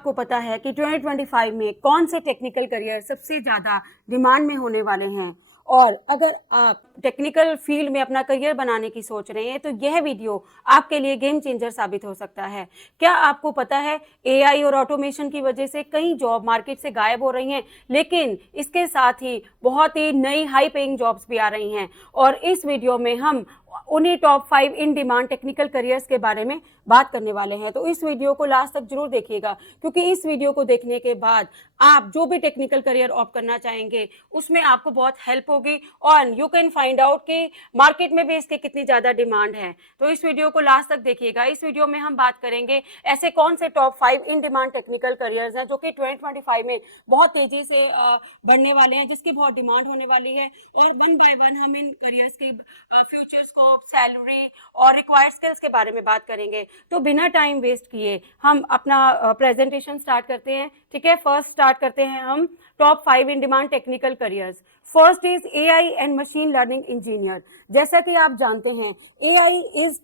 आपको पता है कि 2025 में कौन से टेक्निकल करियर सबसे ज़्यादा डिमांड में होने वाले हैं। और अगर आप टेक्निकल फील्ड में अपना करियर बनाने की सोच रहे हैं तो यह वीडियो आपके लिए गेम चेंजर साबित हो सकता है। क्या आपको पता है एआई और ऑटोमेशन की वजह से कई जॉब मार्केट से गायब हो रही हैं, लेकिन इसके साथ ही बहुत ही नई हाई पेइंग जॉब्स भी आ रही हैं। और इस वीडियो में हम उन्हीं top 5 in demand technical careers के बारे में बात करने वाले हैं। तो इस वीडियो को लास्ट तक जरूर देखिएगा, क्योंकि इस वीडियो को देखने के बाद आप जो भी टेक्निकल करियर ऑप्ट करना चाहेंगे उसमें आपको बहुत हेल्प होगी और यू कैन फाइंड आउट कि मार्केट में भी इसके कितनी ज़्यादा डिमांड है। तो इस वीडियो को लास्ट तक देखिएगा। इस वीडियो में हम बात करेंगे ऐसे कौन से top 5 in demand technical careers हैं जो कि 2025 में बहुत तेजी से बढ़ने वाले हैं, जिसकी बहुत डिमांड होने वाली है। और वन बाय वन हम इन करियर्स के फ्यूचर स्कोप, सैलरी और रिक्वायर्ड स्किल्स के बारे में बात करेंगे। तो बिना टाइम वेस्ट किए हम अपना प्रेजेंटेशन स्टार्ट करते हैं। ठीक है, फर्स्ट स्टार्ट करते हैं हम top 5 in demand technical careers. First is AI and machine learning engineer. जैसा कि आप जानते हैं AI is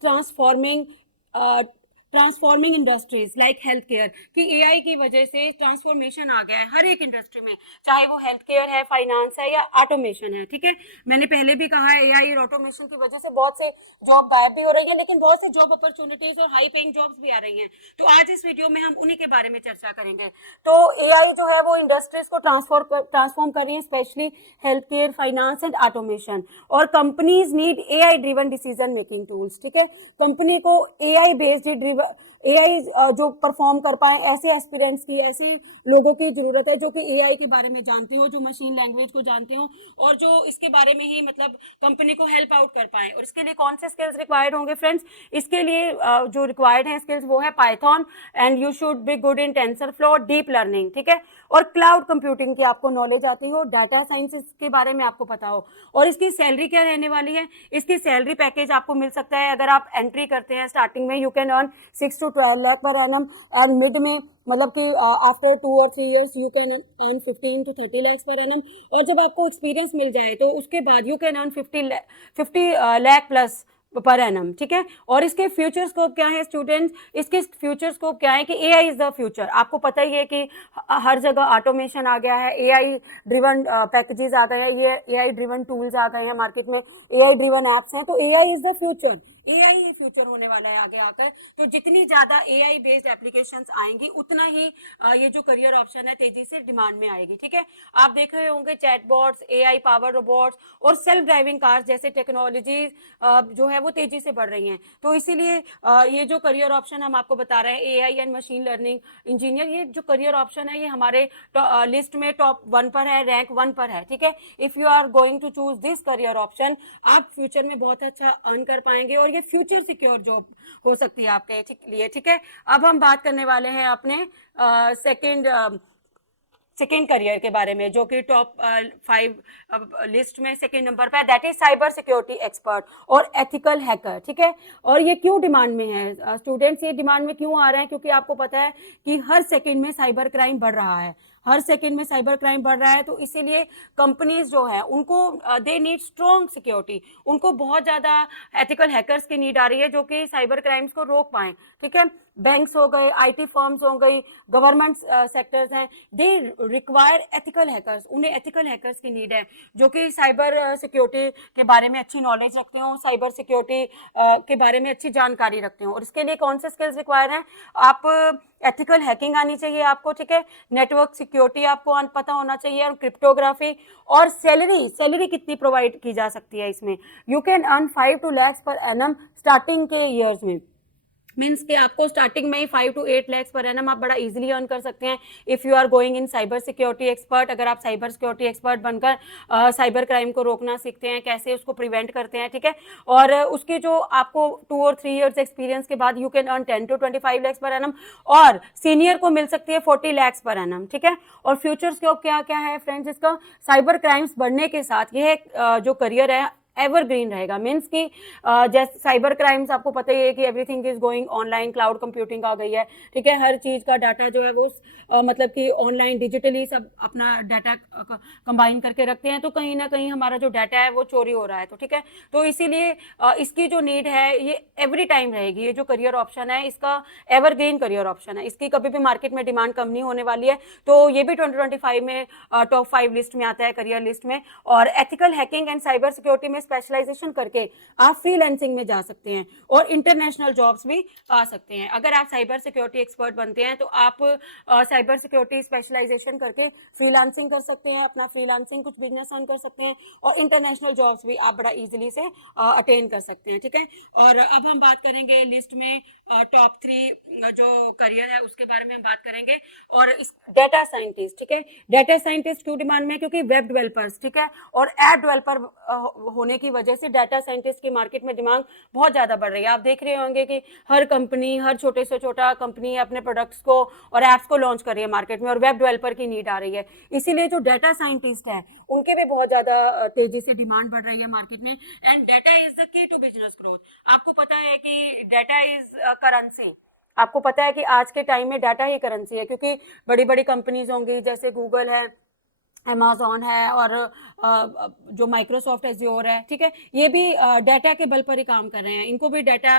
transforming industries like health care, कि एआई की वजह से ट्रांसफॉर्मेशन आ गया है हर एक इंडस्ट्री में, चाहे वो हेल्थ केयर है, फाइनेंस है या ऑटोमेशन है। ठीक है, मैंने पहले भी कहा है एआई और ऑटोमेशन की वजह से बहुत से जॉब गायब भी हो रही है, लेकिन बहुत से जॉब अपॉर्चुनिटीज और हाई पेइंग जॉब्स भी आ रही हैं। तो आज इस वीडियो में हम उन्हीं के बारे में चर्चा करेंगे। तो एआई जो है वो इंडस्ट्रीज को ट्रांसफॉर्म कर रही है, specially health care, finance and automation. और companies need AI driven decision making tools. ठीक है, कंपनी को एआई बेस्ड एआई जो परफॉर्म कर पाए ऐसे एस्पिरेंट्स की, ऐसे लोगों की जरूरत है जो कि एआई के बारे में जानते हो, जो मशीन लैंग्वेज को जानते हो और जो इसके बारे में ही मतलब कंपनी को हेल्प आउट कर पाए। और इसके लिए कौन से स्किल्स रिक्वायर्ड होंगे फ्रेंड्स? इसके लिए जो रिक्वायर्ड है स्किल्स वो है Python, and you should be good in TensorFlow, deep learning. ठीक है, और क्लाउड कंप्यूटिंग की आपको नॉलेज आती हो, डाटा साइंस के बारे में आपको पता हो। और इसकी सैलरी क्या रहने वाली है? इसकी सैलरी पैकेज आपको मिल सकता है, अगर आप एंट्री करते हैं स्टार्टिंग में, you can earn 6 to 12 lakh per annum, और मिड में मतलब कि after 2 or 3 years you can earn 15 to 30 lakh per annum. और जब आपको एक्सपीरियंस मिल जाए तो उसके बाद you can earn 50 lakh plus per annum. ठीक है, और इसके फ्यूचर स्कोप क्या है स्टूडेंट्स? इसके फ्यूचर स्कोप क्या है कि एआई इज द फ्यूचर। आपको पता ही है कि हर जगह ऑटोमेशन आ गया है, एआई ड्रिवन पैकेजेस आ गए हैं, ये एआई ड्रिवन टूल्स आ गए हैं मार्केट में, एआई ड्रिवन एप्स हैं। तो AI is the future, AI he future होने वाला है आगे आकर। तो जितनी ज्यादा एआई बेस्ड एप्लीकेशंस आएंगी उतना ही ये जो करियर ऑप्शन है तेजी से डिमांड में आएगी। ठीक है, आप देख रहे होंगे चैटबॉट्स, एआई पावर रोबोट्स और सेल्फ ड्राइविंग कार्स जैसे टेक्नोलॉजीज जो है वो तेजी से बढ़ रही हैं। तो इसीलिए ये जो करियर ऑप्शन हम आपको बता रहे हैं, AI and machine learning engineer, ये जो करियर ऑप्शन है ये हमारे लिस्ट में टॉप 1 पर है, रैंक 1 पर है। ठीक है, if you are going to choose this career option, आप फ्यूचर में बहुत अच्छा अर्न कर पाएंगे और ये फ्यूचर सिक्योर जॉब हो सकती है आपके लिए। ठीक है, अब हम बात करने वाले हैं अपने सेकेंड करियर के बारे में, जो कि टॉप 5 लिस्ट में सेकेंड नंबर पर है, that is cyber security expert और एथिकल हैकर। ठीक है, और ये क्यों डिमांड में है स्टूडेंट्स? ये डिमांड में क्यों आ रहे हैं? क्योंकि आपको पता है कि हर सेकेंड में साइबर क्राइम बढ़ रहा है, हर सेकेंड में साइबर क्राइम बढ़ रहा है। तो इसीलिए कंपनीज जो है उनको दे नीड स्ट्रॉन्ग सिक्योरिटी, उनको बहुत ज्यादा एथिकल हैकर्स की नीड आ रही है जो कि साइबर क्राइम्स को रोक पाए। ठीक है, बैंक्स हो गए, आईटी फर्म्स हो गई, गवर्नमेंट सेक्टर्स हैं, दे रिक्वायर एथिकल हैकर्स, उन्हें एथिकल हैकर्स की नीड है जो कि साइबर सिक्योरिटी के बारे में अच्छी नॉलेज रखते हो, साइबर सिक्योरिटी के बारे में अच्छी जानकारी रखते हो। और इसके लिए कौन से स्किल्स रिक्वायर हैं? आप एथिकल हैकिंग आनी चाहिए आपको। ठीक है, नेटवर्क सिक्योरिटी आपको पता होना चाहिए, और क्रिप्टोग्राफी। और सैलरी कितनी प्रोवाइड की जा सकती है इसमें? You can earn 5 to 8 lakhs per annum starting के ईयर्स में, मीन्स कि आपको स्टार्टिंग में ही 5 to 8 lakhs पर एनम आप बड़ा इजीली अर्न कर सकते हैं if you are going in cyber security expert. अगर आप साइबर सिक्योरिटी एक्सपर्ट बनकर साइबर क्राइम को रोकना सीखते हैं, कैसे उसको प्रिवेंट करते हैं। ठीक है, और उसके जो आपको 2 or 3 years एक्सपीरियंस के बाद you can earn 10 to 25 lakhs per annum, और सीनियर को मिल सकती है 40 lakhs पर एनम। ठीक है, और फ्यूचर स्कोप क्या क्या है फ्रेंड्स इसका? साइबर क्राइम्स बढ़ने के साथ यह जो करियर है एवरग्रीन रहेगा। मीन्स कि जैसे साइबर क्राइम्स आपको पता ही है कि everything is going online, cloud computing आ गई है, ठीक है। हर चीज का डाटा जो है वो मतलब कि ऑनलाइन डिजिटली सब अपना डाटा कंबाइन करके रखते हैं, तो कहीं ना कहीं हमारा जो डाटा है वो चोरी हो रहा है। तो ठीक है, तो इसीलिए इसकी जो नीड है ये एवरी टाइम रहेगी। ये जो करियर ऑप्शन है इसका एवरग्रीन करियर ऑप्शन है, इसकी कभी भी मार्केट में डिमांड कम नहीं होने वाली है। तो ये भी 2025 में टॉप 5 लिस्ट में आता है, करियर लिस्ट में। और ethical hacking and cyber security में स्पेशलाइजेशन करके आप फ्रीलांसिंग में जा सकते हैं और इंटरनेशनल जॉब्स भी आ सकते हैं। अगर आप साइबर सिक्योरिटी एक्सपर्ट बनते हैं तो आप साइबर सिक्योरिटी स्पेशलाइजेशन करके फ्रीलांसिंग कर सकते हैं, अपना फ्रीलांसिंग कुछ बिजनेस रन कर सकते हैं और इंटरनेशनल जॉब्स भी आप बड़ा इजीली से अटेन कर सकते हैं, ठीक है। और अब हम बात करेंगे लिस्ट में टॉप 3 जो करियर है उसके बारे में हम बात करेंगे। और इस डेटा साइंटिस्ट, ठीक है, डेटा साइंटिस्ट क्यों डिमांड में, क्योंकि वेब डेवलपर्स, ठीक है, और ऐप डेवलपर होने की वजह से डेटा साइंटिस्ट की मार्केट में डिमांड बहुत ज्यादा बढ़ रही है। आप देख रहे होंगे कि हर कंपनी, हर छोटे से छोटा कंपनी अपने प्रोडक्ट्स को और एप्स को लॉन्च कर रही है मार्केट में, और वेब डेवलपर की नीड आ रही है। इसीलिए जो डेटा साइंटिस्ट है उनके भी बहुत ज्यादा तेजी से डिमांड बढ़ रही है मार्केट में। And data is the key to business growth. आपको पता है कि डेटा इज करेंसी, आपको पता है कि आज के टाइम में डाटा ही करेंसी है, क्योंकि बड़ी बड़ी कंपनीज होंगी जैसे गूगल है, अमेजोन है, और जो माइक्रोसॉफ्ट एज्योर है, ठीक है, ये भी डाटा के बल पर ही काम कर रहे हैं। इनको भी डाटा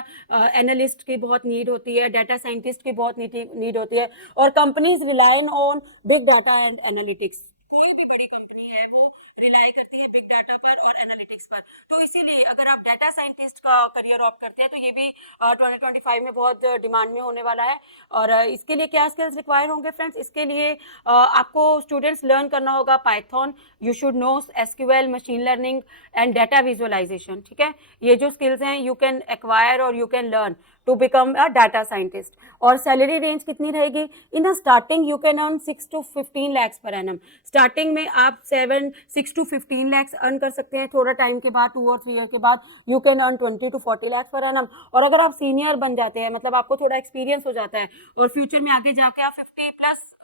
एनालिस्ट की बहुत नीड होती है, डाटा साइंटिस्ट की बहुत नीड होती है। और companies rely on big data and analytics. कोई भी बड़ी कंपनी है वो रिलाई करती है बिग डाटा पर और एनालिटिक्स पर। तो इसीलिए अगर आप डाटा साइंटिस्ट का करियर ऑप्ट करते हैं तो ये भी 2025 में बहुत डिमांड में होने वाला है। और इसके लिए क्या स्किल्स रिक्वायर होंगे फ्रेंड्स? इसके लिए आपको स्टूडेंट्स लर्न करना होगा Python, you should know SQL, machine learning and data visualization, ठीक है। ये जो स्किल्स हैं यू कैन एक्वायर और you can learn to become a data scientist. और सैलरी रेंज कितनी रहेगी? In starting you can earn 6 to 15 lakhs per annum। Starting में आप 6 to 15 lakhs अर्न कर सकते हैं। थोड़ा टाइम के बाद 2 और 3 ईयर के बाद you can earn 20 to 40 lakhs per annum। और अगर आप सीनियर बन जाते हैं, मतलब आपको थोड़ा एक्सपीरियंस हो जाता है और फ्यूचर में आगे जाके आप 50+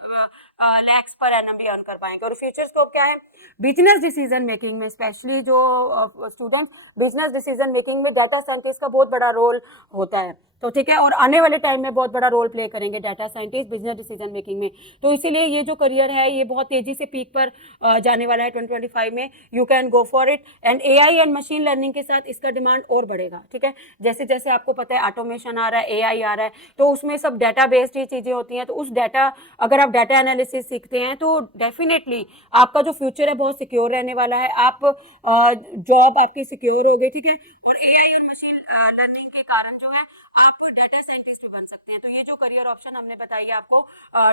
lakhs per annum भी अर्न कर पाएंगे। और फ्यूचर स्कोप क्या है? बिजनेस डिसीजन मेकिंग में, स्पेशली जो स्टूडेंट्स बिजनेस डिसीजन मेकिंग में डाटा साइंटिस्ट का बहुत बड़ा रोल होता है। तो ठीक है, और आने वाले टाइम में बहुत बड़ा रोल प्ले करेंगे data scientist business decision making में। तो इसीलिए ये जो करियर है ये बहुत तेजी से पीक पर जाने वाला है 2025 में। You can go for it. And AI and machine learning के साथ इसका डिमांड और बढ़ेगा, ठीक है। जैसे जैसे आपको पता है ऑटोमेशन आ रहा है, एआई आ रहा है, तो उसमें सब डाटा बेस्ड ही चीजें होती हैं। तो उस डाटा, अगर आप डाटा एनालिसिस सीखते हैं तो डेफिनेटली आपका जो फ्यूचर है बहुत सिक्योर रहने वाला है। आप जॉब आपकी सिक्योर हो गई, ठीक है। और एआई और मशीन लर्निंग के कारण जो है आप डाटा साइंटिस्ट भी बन सकते हैं। तो ये जो करियर ऑप्शन हमने बताई है आपको,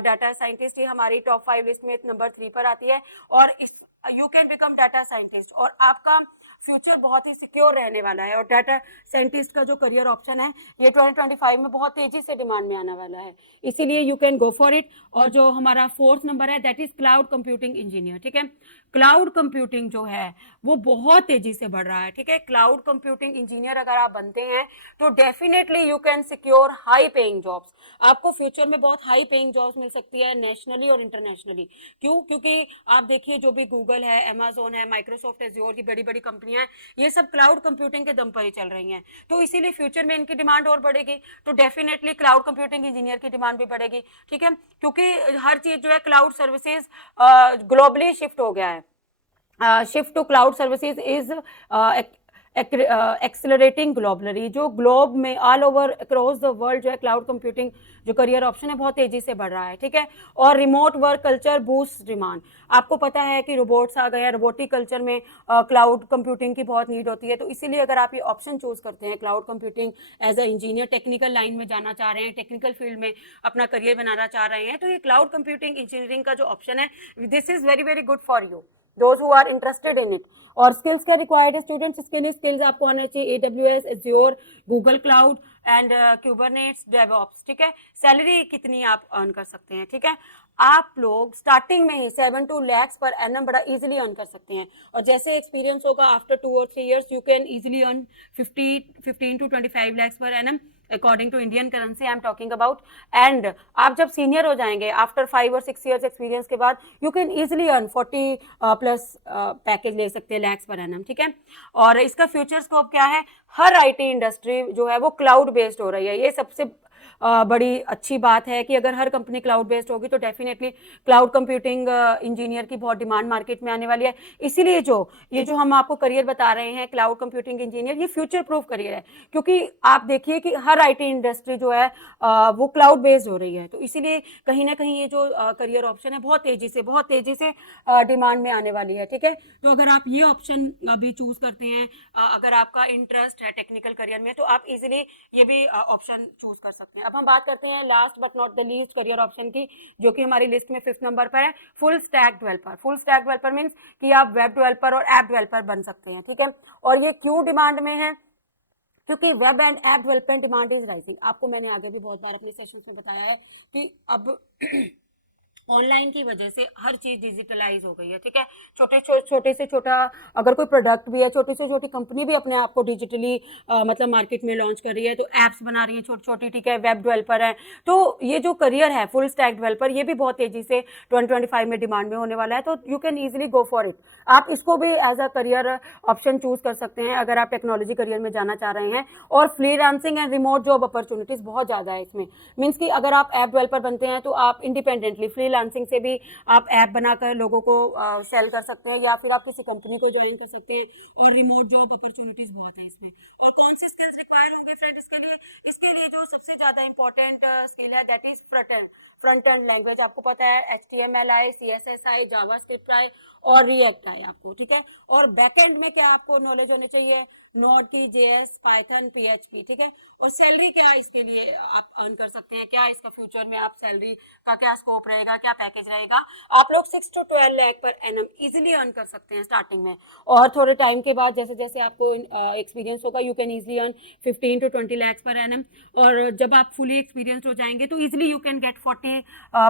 डाटा साइंटिस्ट, ये हमारी टॉप 5 लिस्ट में नंबर 3 पर आती है। और इस you can become data scientist और आपका फ्यूचर बहुत ही सिक्योर रहने वाला है। और डाटा साइंटिस्ट का जो करियर ऑप्शन है ये 2025 में बहुत तेजी से डिमांड में आने वाला है, इसीलिए you can go for it. और जो हमारा 4th नंबर है that is cloud computing engineer, ठीक है। क्लाउड कंप्यूटिंग जो है वो बहुत तेजी से बढ़ रहा है, ठीक है। क्लाउड कंप्यूटिंग इंजीनियर अगर आप बनते हैं तो definitely you can secure high paying jobs. आपको फ्यूचर में बहुत हाई पेइंग जॉब्स मिल सकती है नेशनली और इंटरनेशनली। क्यों? क्योंकि आप देखिए जो भी गूगल है, अमेजोन है, माइक्रोसॉफ्ट एज्योर की बड़ी बड़ी कंपनियां हैं, ये सब क्लाउड कंप्यूटिंग के दम पर ही चल रही हैं। तो इसीलिए फ्यूचर में इनकी डिमांड और बढ़ेगी। तो डेफिनेटली क्लाउड कंप्यूटिंग इंजीनियर की डिमांड भी बढ़ेगी, ठीक है। क्योंकि हर चीज जो है क्लाउड सर्विसेज ग्लोबली शिफ्ट हो गया है। Shift to cloud services is accelerating globally. जो ग्लोब में all over across the world जो है क्लाउड कंप्यूटिंग जो करियर ऑप्शन है बहुत तेजी से बढ़ रहा है, ठीक है। और remote work culture boost demand. आपको पता है कि रोबोट्स आ गए हैं, रोबोटिक कल्चर में क्लाउड कंप्यूटिंग की बहुत नीड होती है। तो इसीलिए अगर आप ये ऑप्शन चूज करते हैं cloud computing as a engineer, technical line में जाना चाह रहे हैं, टेक्निकल फील्ड में अपना करियर बनाना चाह रहे हैं, तो ये क्लाउड कंप्यूटिंग इंजीनियरिंग का जो ऑप्शन है this is very very good for you, those who are interested in it। और स्किल्स क्या रिक्वायर्ड है स्टूडेंट्स? इसके लिए स्किल्स आपको आने चाहिए AWS, Azure, Google cloud and Kubernetes, DevOps, ठीक है। सैलरी कितनी आप अर्न कर सकते हैं, ठीक है। आप लोग स्टार्टिंग में ही 7 to lakhs पर एनम बड़ा इजीली अर्न कर सकते हैं। और जैसे एक्सपीरियंस होगा after 2 or 3 years you can easily earn 15 to 25 lakhs per annum according to Indian currency I am talking about. And आप जब सीनियर हो जाएंगे आफ्टर 5 और 6 ईयर्स एक्सपीरियंस के बाद, you can easily earn 40 plus package ले सकते हैं लैक्स पर एनम, ठीक है। और इसका फ्यूचर स्कोप क्या है, हर आईटी इंडस्ट्री जो है वो क्लाउड बेस्ड हो रही है। ये सबसे बड़ी अच्छी बात है कि अगर हर कंपनी क्लाउड बेस्ड होगी तो डेफिनेटली क्लाउड कंप्यूटिंग इंजीनियर की बहुत डिमांड मार्केट में आने वाली है। इसीलिए ये जो हम आपको करियर बता रहे हैं क्लाउड कंप्यूटिंग इंजीनियर, ये फ्यूचर प्रूफ करियर है, क्योंकि आप देखिए कि हर आईटी इंडस्ट्री जो है वो क्लाउड बेस्ड हो रही है। तो इसीलिए कहीं ना कहीं ये जो करियर ऑप्शन है बहुत तेजी से डिमांड में आने वाली है, ठीक है। तो अगर आप ये ऑप्शन अभी चूज करते हैं, अगर आपका इंटरेस्ट है टेक्निकल करियर में, तो आप इजीली ये भी ऑप्शन चूज कर सकते हैं। अब हम बात करते हैं last but not the least career option की, जो कि हमारी लिस्ट में 5th नंबर पर है, full stack developer. Full stack developer means कि आप वेब डेवलपर और ऐप डेवलपर बन सकते हैं, ठीक है। और ये क्यों डिमांड में है, क्योंकि web and app development demand is rising. आपको मैंने आगे भी बहुत बार अपने सेशंस में बताया है कि अब ऑनलाइन की वजह से हर चीज डिजिटलाइज हो गई है, ठीक है। छोटे से छोटा अगर कोई प्रोडक्ट भी है, छोटी से छोटी कंपनी भी अपने आप को डिजिटली मतलब मार्केट में लॉन्च कर रही है, तो एप्स बना रही है छोटी छोटी, ठीक है, वेब डेवलपर है। तो ये जो करियर है फुल स्टैक डेवलपर, ये भी बहुत तेजी से 2025 में डिमांड में होने वाला है। तो you can easily go for it. आप इसको भी as a career option choose कर सकते हैं अगर आप टेक्नोलॉजी करियर में जाना चाह रहे हैं। और freelancing and remote job opportunities बहुत ज्यादा है इसमें। मीन्स कि अगर आप ऐप डेवलपर बनते हैं तो आप इंडिपेंडेंटली फ्रीलांसिंग से भी आप ऐप बनाकर लोगों को सेल कर सकते हैं, या फिर आप किसी कंपनी को ज्वाइन कर सकते हैं। और रिमोट जॉब अपॉर्चुनिटीज बहुत है इसमें। और कौन सी स्किल्स रिक्वायर होंगे फ्रेंड इसके लिए जो सबसे ज्यादा इंपॉर्टेंट स्किल है that is front end language. आपको पता है HTML आई, CSS आई, जावास्क्रिप्ट आई और रिएक्ट आई आपको, ठीक है। और बैकएंड में क्या आपको नॉलेज होनी चाहिए, नोड की, JS, पाइथन, PHP, ठीक है। और सैलरी क्या इसके लिए आप अर्न कर सकते हैं, क्या इसका फ्यूचर में आप सैलरी का क्या स्कोप रहेगा, क्या पैकेज रहेगा। आप लोग 6 to 12 lakh per annum easily earn कर सकते हैं स्टार्टिंग में। और थोड़े टाइम के बाद जैसे जैसे आपको एक्सपीरियंस होगा, you can easily earn 15 to 20 lakh per annum. और जब आप फुली एक्सपीरियंस हो जाएंगे तो easily you can get 40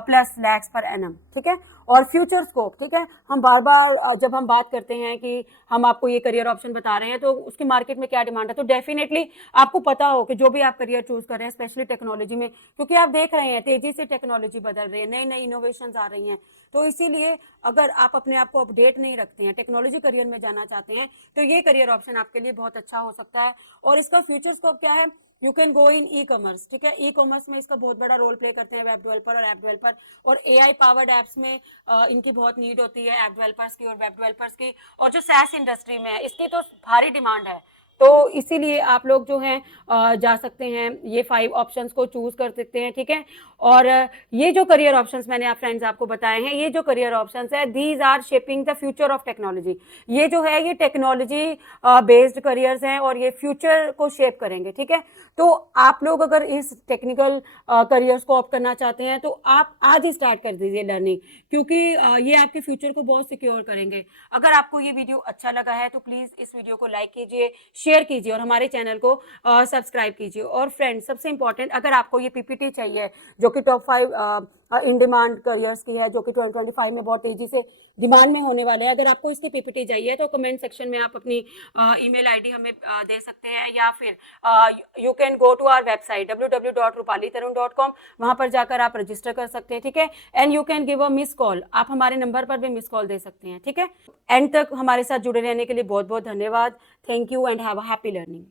plus lakhs per annum, ठीक है। और फ्यूचर स्कोप, ठीक है, हम बार बार जब हम बात करते हैं कि हम आपको ये करियर ऑप्शन बता रहे हैं तो उसकी मार्केट में क्या डिमांड है, तो डेफिनेटली आपको पता हो कि जो भी आप करियर चूज कर रहे हैं स्पेशली टेक्नोलॉजी में, क्योंकि आप देख रहे हैं तेजी से टेक्नोलॉजी बदल रही है, नई नई इनोवेशंस आ रही हैं। तो इसीलिए अगर आप अपने आप को अपडेट नहीं रखते हैं, टेक्नोलॉजी करियर में जाना चाहते हैं, तो ये करियर ऑप्शन आपके लिए बहुत अच्छा हो सकता है। और इसका फ्यूचर स्कोप क्या है, you can go in e commerce, ठीक है। ई कॉमर्स में इसका बहुत बड़ा रोल प्ले करते हैं वेब डेवलपर और ऐप डेवलपर। और AI पावर्ड एप्स में इनकी बहुत नीड होती है, ऐप डेवलपर्स की और वेब डेवलपर्स की। और जो SaaS इंडस्ट्री में है इसकी तो भारी डिमांड है। तो इसीलिए आप लोग जो हैं जा सकते हैं, ये 5 ऑप्शंस को चूज कर सकते हैं, ठीक है। और ये जो करियर ऑप्शंस मैंने आप फ्रेंड्स आपको बताए हैं, ये जो करियर ऑप्शंस है, these are shaping the future of technology. ये जो है ये टेक्नोलॉजी बेस्ड करियर्स हैं और ये फ्यूचर को शेप करेंगे, ठीक है। तो आप लोग अगर इस टेक्निकल करियर्स को ऑप्ट करना चाहते हैं तो आप आज ही स्टार्ट कर दीजिए लर्निंग, क्योंकि ये आपके फ्यूचर को बहुत सिक्योर करेंगे। अगर आपको ये वीडियो अच्छा लगा है तो प्लीज इस वीडियो को लाइक कीजिए, शेयर कीजिए और हमारे चैनल को सब्सक्राइब कीजिए। और फ्रेंड्स, सबसे इंपॉर्टेंट, अगर आपको ये PPT चाहिए जो कि टॉप 5 इन डिमांड करियर्स की है, जो कि 2025 में बहुत तेजी से डिमांड में होने वाले हैं, अगर आपको इसकी PPT चाहिए तो कमेंट सेक्शन में आप अपनी ईमेल आईडी हमें दे सकते हैं, या फिर you can go to our website www.rupalitarun.com। वहां पर जाकर आप रजिस्टर कर सकते हैं, ठीक है। And you can give a miss call, आप हमारे नंबर पर भी मिस कॉल दे सकते हैं, ठीक है। एंड तक हमारे साथ जुड़े रहने के लिए बहुत बहुत धन्यवाद। Thank you and have a happy learning.